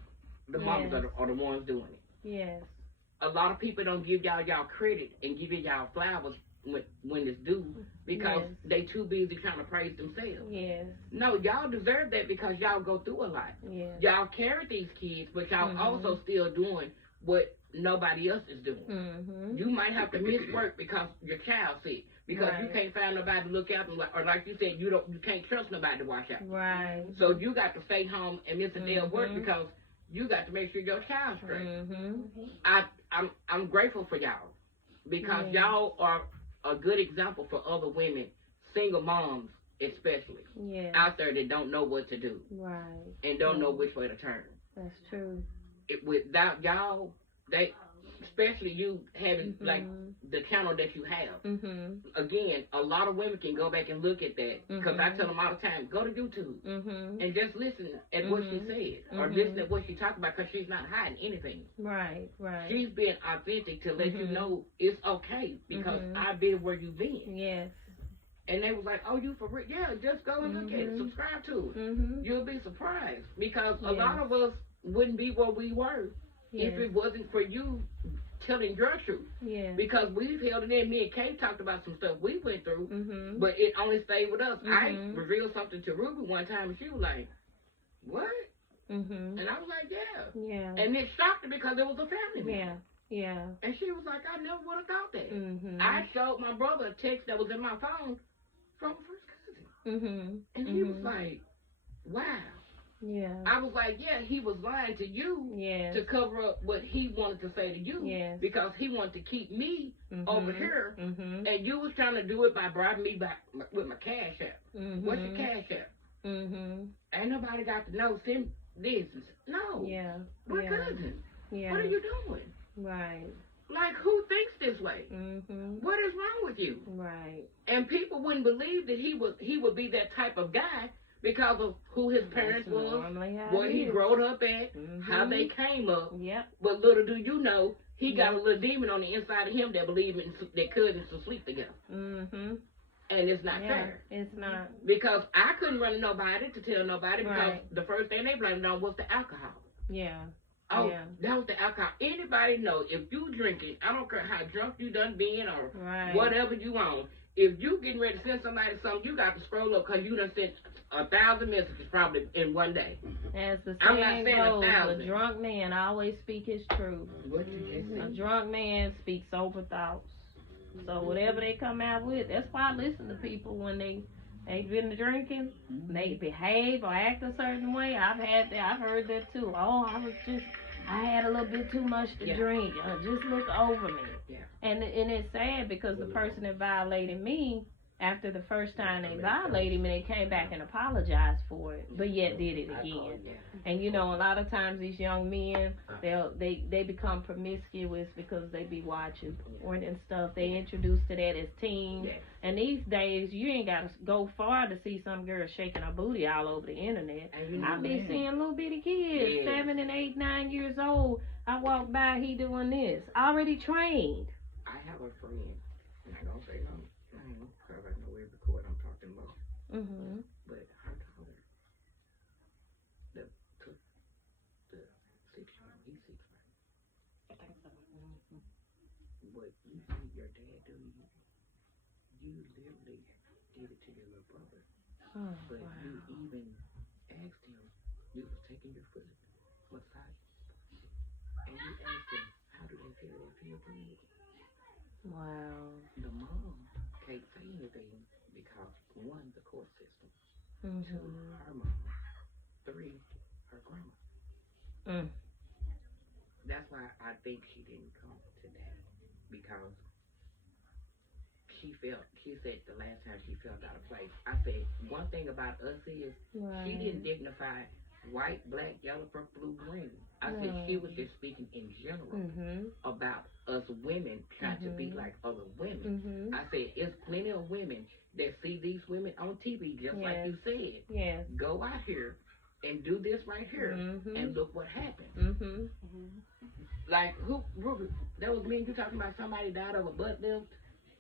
the moms are the ones doing it. Yes. A lot of people don't give y'all credit and give y'all flowers when it's due because Yes. they too busy trying to praise themselves. Yes. No, y'all deserve that because y'all go through a lot. Yes. Y'all carry these kids, but y'all Mhm. also still doing what nobody else is doing. Mhm. You might have to miss work because your child's sick, because you Right. can't find nobody to look after, or like you said, you can't trust nobody to watch out. Right. So you got to stay home and miss a day of work Mhm. because you got to make sure your child's straight. Mhm. I'm grateful for y'all because Yeah. y'all are a good example for other women, single moms especially, Yes. out there that don't know what to do Right. and don't know which way to turn. That's true. Without y'all, especially you having like Mhm. the channel that you have. Mhm. Again, a lot of women can go back and look at that because I tell them all the time, go to YouTube Mhm. and just listen at what she said or listen at what she talked about because she's not hiding anything. Right. Right. She's being authentic to let you know it's okay because I've been where you've been. Yes. And they was like, oh, you for real? Yeah, just go and look at it. Subscribe to it. Mhm. You'll be surprised because a Yes. lot of us wouldn't be where we were Yes. if it wasn't for you telling your truth. Yes. Because we've held it in. Me and Kay talked about some stuff we went through, Mhm. but it only stayed with us. I Mhm. revealed something to Ruby one time, and she was like, what? Mhm. And I was like, yeah. Yeah. And it shocked her because it was a family member. Yeah. Yeah. And she was like, I never would have thought that. Mhm. I showed my brother a text that was in my phone from a first cousin. Mhm. And he was like, wow. Yeah. I was like, yeah, he was lying to you Yes. to cover up what he wanted to say to you. Yes. Because he wanted to keep me over here. Mhm. And you was trying to do it by bribing me with my cash app. Mhm. What's your cash app? Mhm. Ain't nobody got to know. Send this. No. Yeah. We're Yeah. cousins. Yeah. What are you doing? Right. Like, who thinks this way? Mhm. What is wrong with you? Right. And people wouldn't believe that he would be that type of guy because of who his parents That's was, normally how where it he is. growed up at, Mhm. how they came up. Yep. But little do you know, he got a little demon on the inside of him that believe in that cousins to sleep together. Mhm. And it's not Yeah. fair. It's not. Because I couldn't run to nobody to tell nobody because Right. the first thing they blamed on was the alcohol. Yeah. Oh, Yeah. that was the alcohol. Anybody know if you drinking, I don't care how drunk you done been or Right. whatever you on. If you getting ready to send somebody something, you got to scroll up because you done sent 1,000 messages probably in one day. As the I'm not saying saying goes, 1,000. a drunk man always speak his truth. What you just A said? drunk man speaks sober thoughts. So whatever they come out with, that's why I listen to people when they been drinking, they behave or act a certain way. I've heard that too. Oh, I had a little bit too much to drink. Just look over me. Yeah. And it's sad because the person that violated me, after the first time they violated me, they came back and apologized for it, but yet did it again. And you know, a lot of times these young men, they become promiscuous because they be watching porn and stuff. They introduced to that as teens. Yeah. And these days, you ain't got to go far to see some girl shaking her booty all over the internet. And you know I be what? seeing little bitty kids, Yeah. 7 and 8, 9 years old. I walk by, he doing this. Already trained. I have a friend, and I don't say no name because I know every court I'm talking about. Mhm. But her daughter, the 6-year-old, he's 6 right? What you see your dad do, you literally did it to your little brother. Oh, But wow. you even asked him, you was taking your foot massage, and you asked him, how do they feel? They feel good. Wow. The mom can't say anything because 1, the court system, 2, Mhm. her mama, 3, her grandma. Mm. that's why I think she didn't come today, because she said the last time she felt out of place. I said, one thing about us is she didn't dignify white, black, yellow, purple, blue, green. I said she was just speaking in general about us women trying to be like other women. I said, it's plenty of women that see these women on TV, just like you said. Yes. Go out here and do this right here, and look what happened. Like, who, Ruby, that was me and you talking about somebody died of a butt lift.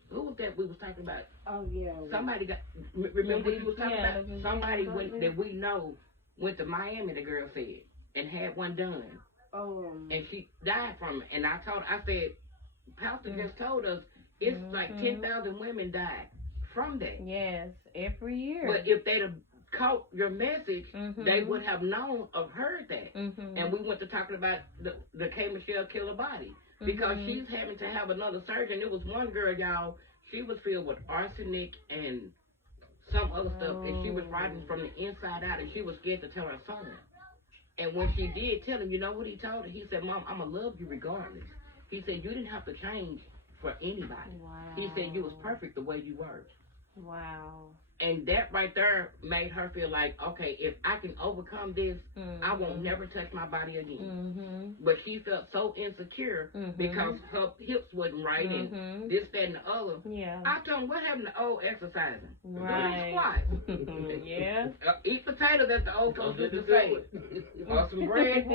Who was that we was talking about? Oh, yeah. Somebody got, remember what you was talking about? Somebody that we know went to Miami, the girl said, and had one done. And she died from it. And I said, Pastor just told us it's like 10,000 women died from that. Yes, every year. But if they'd have caught your message, they would have known or heard that. And we went to talking about the K. Michelle killer body. Because she's having to have another surgery. It was one girl, y'all, she was filled with arsenic and some other stuff, and she was rotting from the inside out, and she was scared to tell her son. And when she did tell him, you know what he told her? He said, Mom, I'm going to love you regardless. He said, you didn't have to change for anybody. Wow. He said, you was perfect the way you were. Wow. And that right there made her feel like, okay, if I can overcome this, I won't never touch my body again. But she felt so insecure because her hips wasn't right and this, that, and the other. Yeah. I told him, what happened to old exercising? Right. Squat. Yeah. Eat potatoes, that's the old folks used to say. Or some bread.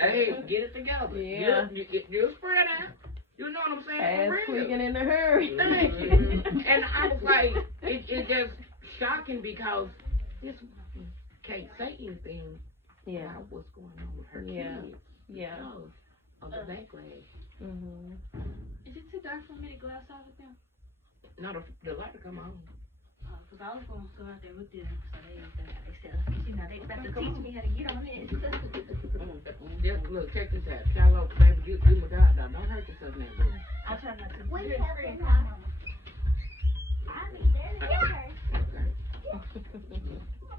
Hey, get it together. Yeah. You spread out. You know what I'm saying? Ass squeaking in a hurry. Thank you. And I was like, it's just shocking because this woman can't say anything about what's going on with her kids. Yeah. Because of the backlash. Is it too dark for me to go outside with them? No, the light will come on. Because I was going to go out there with them so they got their stuff. You know, they about to teach me how to get on this. Just look, check this out. Shallow, baby, you my God, dog. Don't hurt yourself now, bro. I'll try not to. We help them, huh? I'll be there to get her.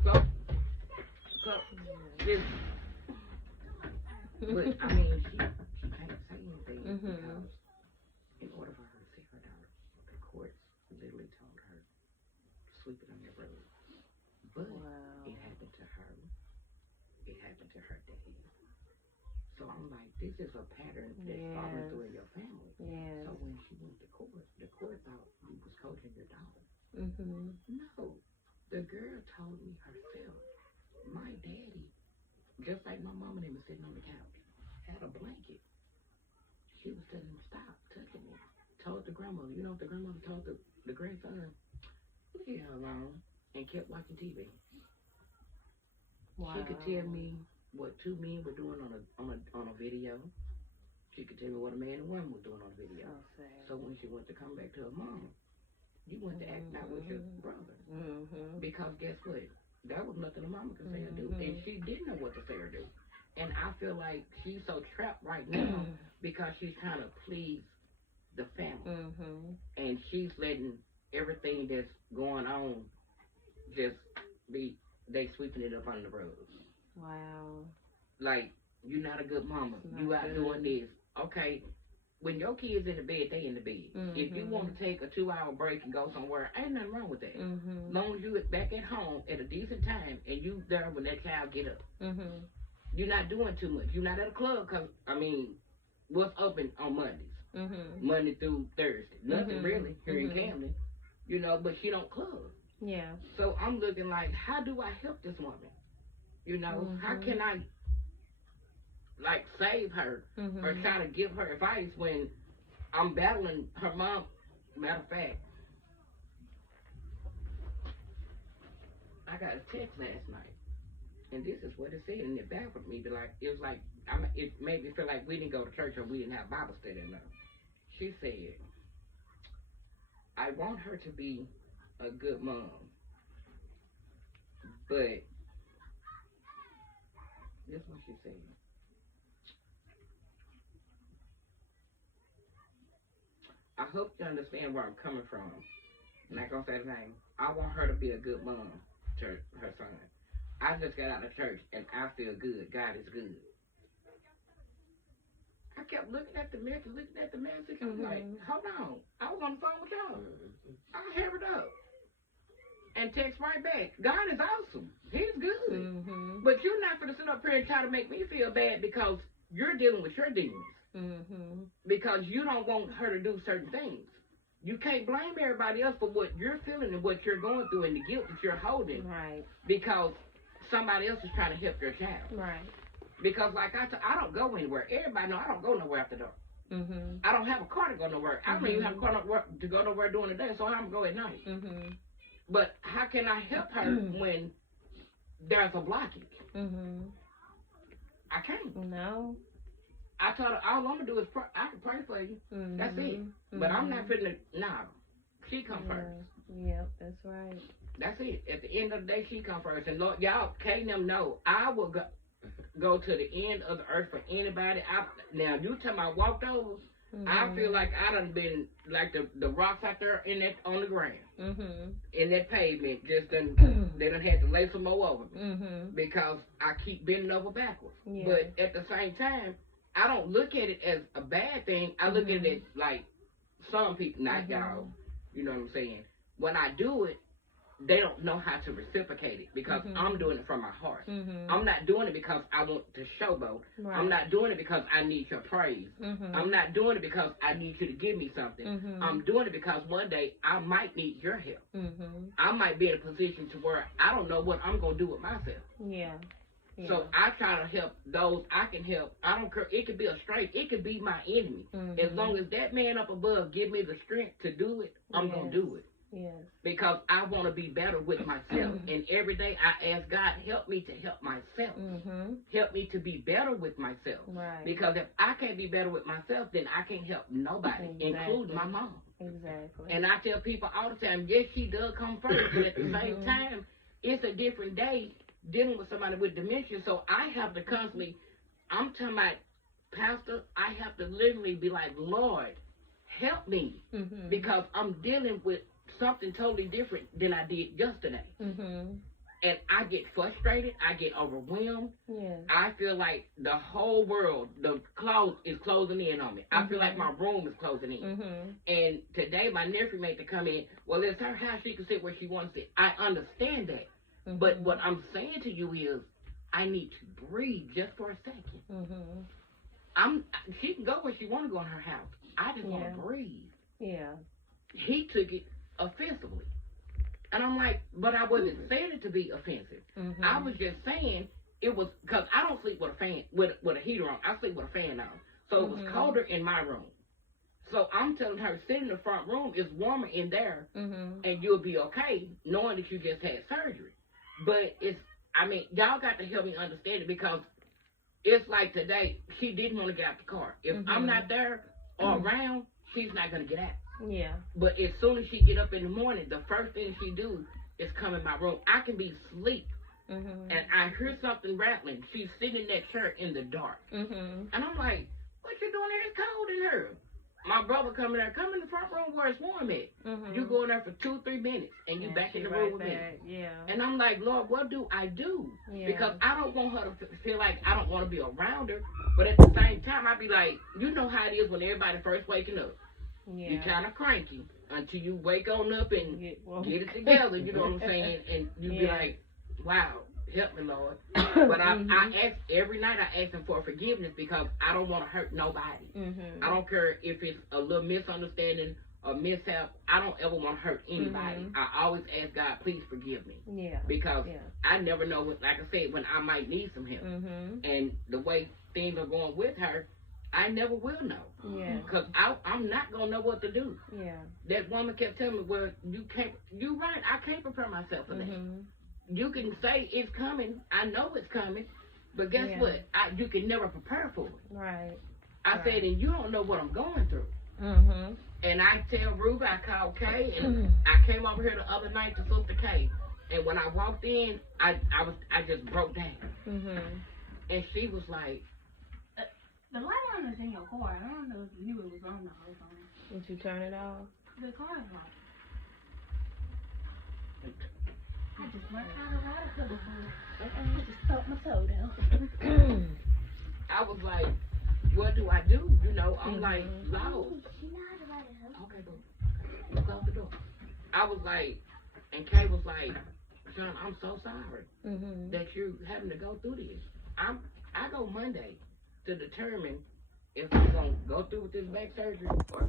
So, this, but I mean, she can't say anything because in order for her to see her daughter, the courts literally told her sweep it on the road. But it happened to her. It happened to her daddy. So I'm like, this is a pattern that's falling through in your family. So when she went to court, the court thought you was coaching your daughter. No, the girl told me herself, my daddy, just like my mom and them was sitting on the couch, had a blanket. She was telling him, stop touching me. Told the grandmother, you know what the grandmother told the grandson? Leave her alone, and kept watching TV. She could tell me what two men were doing on a video. She could tell me what a man and woman was doing on a video. So when she went to come back to her mama, you went to act out with your brother. Because guess what? That was nothing a mama could say or do. And she didn't know what to say or do. And I feel like she's so trapped right now because she's trying to please the family. And she's letting everything that's going on just be, they sweeping it up under the rug. Wow. Like, you're not a good mama. You out doing this. Okay, when your kids in the bed, they in the bed. If you want to take a 2-hour break and go somewhere, ain't nothing wrong with that. As long as you back at home at a decent time and you there when that child get up. You're not doing too much. You're not at a club because, I mean, what's open on Mondays? Monday through Thursday. Nothing really here in Camden. You know, but she don't club. Yeah. So I'm looking like, how do I help this woman? You know, how can I, like, save her or try to give her advice when I'm battling her mom? Matter of fact, I got a text last night, and this is what it said, and it baffled me. But like, it was like, it made me feel like we didn't go to church or we didn't have Bible study enough. She said, I want her to be a good mom, but this is what she said. I hope you understand where I'm coming from. I'm not gonna say the name. I want her to be a good mom to her son. I just got out of church and I feel good. God is good. kept looking at the message. I'm like, hold on. I was on the phone with y'all. I hurried up and text right back. God is awesome. He's good. But you're not going to sit up here and try to make me feel bad because you're dealing with your demons. Because you don't want her to do certain things. You can't blame everybody else for what you're feeling and what you're going through and the guilt that you're holding. Right. Because somebody else is trying to help your child. Right. Because like I don't go anywhere. Everybody know I don't go nowhere after dark. I don't have a car to go nowhere. I don't even have a car to go nowhere during the day, so I'm going to go at night. But how can I help her when there's a blockage? I can't. No. I told her all I'm going to do is pray. I can pray for you. That's it. But I'm not fitting to, nah. She come first. Yep, that's right. That's it. At the end of the day, she come first. And Lord, y'all can't them know. I will go to the end of the earth for anybody. Now, you tell me I walked over, I feel like I done been like the rocks out there in that on the ground, in that pavement. Just done, they done had to lay some more over me because I keep bending over backwards. Yeah. But at the same time, I don't look at it as a bad thing. I look at it like some people, not y'all. You know what I'm saying? When I do it, they don't know how to reciprocate it because I'm doing it from my heart. I'm not doing it because I want to showboat. Right. I'm not doing it because I need your praise. I'm not doing it because I need you to give me something. I'm doing it because one day I might need your help. I might be in a position to where I don't know what I'm going to do with myself. Yeah. So I try to help those I can help. I don't care. It could be a straight. It could be my enemy. As long as that man up above give me the strength to do it, I'm going to do it. Yes. Because I want to be better with myself. And every day I ask God, help me to help myself. Help me to be better with myself. Right. Because if I can't be better with myself, then I can't help nobody, including my mom. Exactly. And I tell people all the time, yes, she does come first, but at the same time, it's a different day dealing with somebody with dementia. So I have to constantly, I'm talking about, Pastor, I have to literally be like, Lord, help me. Because I'm dealing with something totally different than I did yesterday. And I get frustrated. I get overwhelmed. Yes. I feel like the whole world, the clothes is closing in on me. I feel like my room is closing in. And today my nephew made to come in. Well, it's her house. She can sit where she wants to sit. I understand that. But what I'm saying to you is I need to breathe just for a second. She can go where she want to go in her house. I just want to breathe. Yeah. He took it offensively. And I'm like, but I wasn't saying it to be offensive. I was just saying it was, because I don't sleep with a fan, with a heater on. I sleep with a fan on. So it was colder in my room. So I'm telling her, sit in the front room, it's warmer in there, and you'll be okay, knowing that you just had surgery. But y'all got to help me understand it, because it's like today, she didn't want to get out the car. If I'm not there or around, she's not going to get out. Yeah. But as soon as she get up in the morning, the first thing she do is come in my room. I can be asleep, and I hear something rattling. She's sitting in that chair in the dark. And I'm like, what you doing there? It's cold in here. My brother come in there, come in the front room where it's warm at. You go in there for 2-3 minutes, and you back in the room with me. Yeah. And I'm like, Lord, what do I do? Yeah. Because I don't want her to feel like I don't want to be around her. But at the same time, I be like, you know how it is when everybody first waking up. Yeah. You're kind of cranky until you wake on up and get it together, you know what I'm saying? And you be like, wow, help me, Lord. But I ask, every night I ask him for forgiveness, because I don't want to hurt nobody. I don't care if it's a little misunderstanding or mishap. I don't ever want to hurt anybody. I always ask God, please forgive me. Yeah. Because I never know, like I said, when I might need some help. And the way things are going with her, I never will know. Yeah. Because I'm not going to know what to do. Yeah. That woman kept telling me, well, you're right, I can't prepare myself for that. You can say it's coming. I know it's coming. But guess what? You can never prepare for it. Right. I said, and you don't know what I'm going through. And I tell Ruby, I called Kay, and I came over here the other night to Sister Kay. And when I walked in, I just broke down. And she was like, the light on is in your car. I don't know if you knew it was on the whole time. Did you turn it off? The car is locked. I just went out of the I just stuck my toe down. I was like, what do I do? You know, I'm like lost. She know how to ride a hoe. Okay, boo. Close the door. I was like, and Kay was like, John, I'm so sorry that you're having to go through this. I go Monday to determine if I'm gonna go through with this back surgery or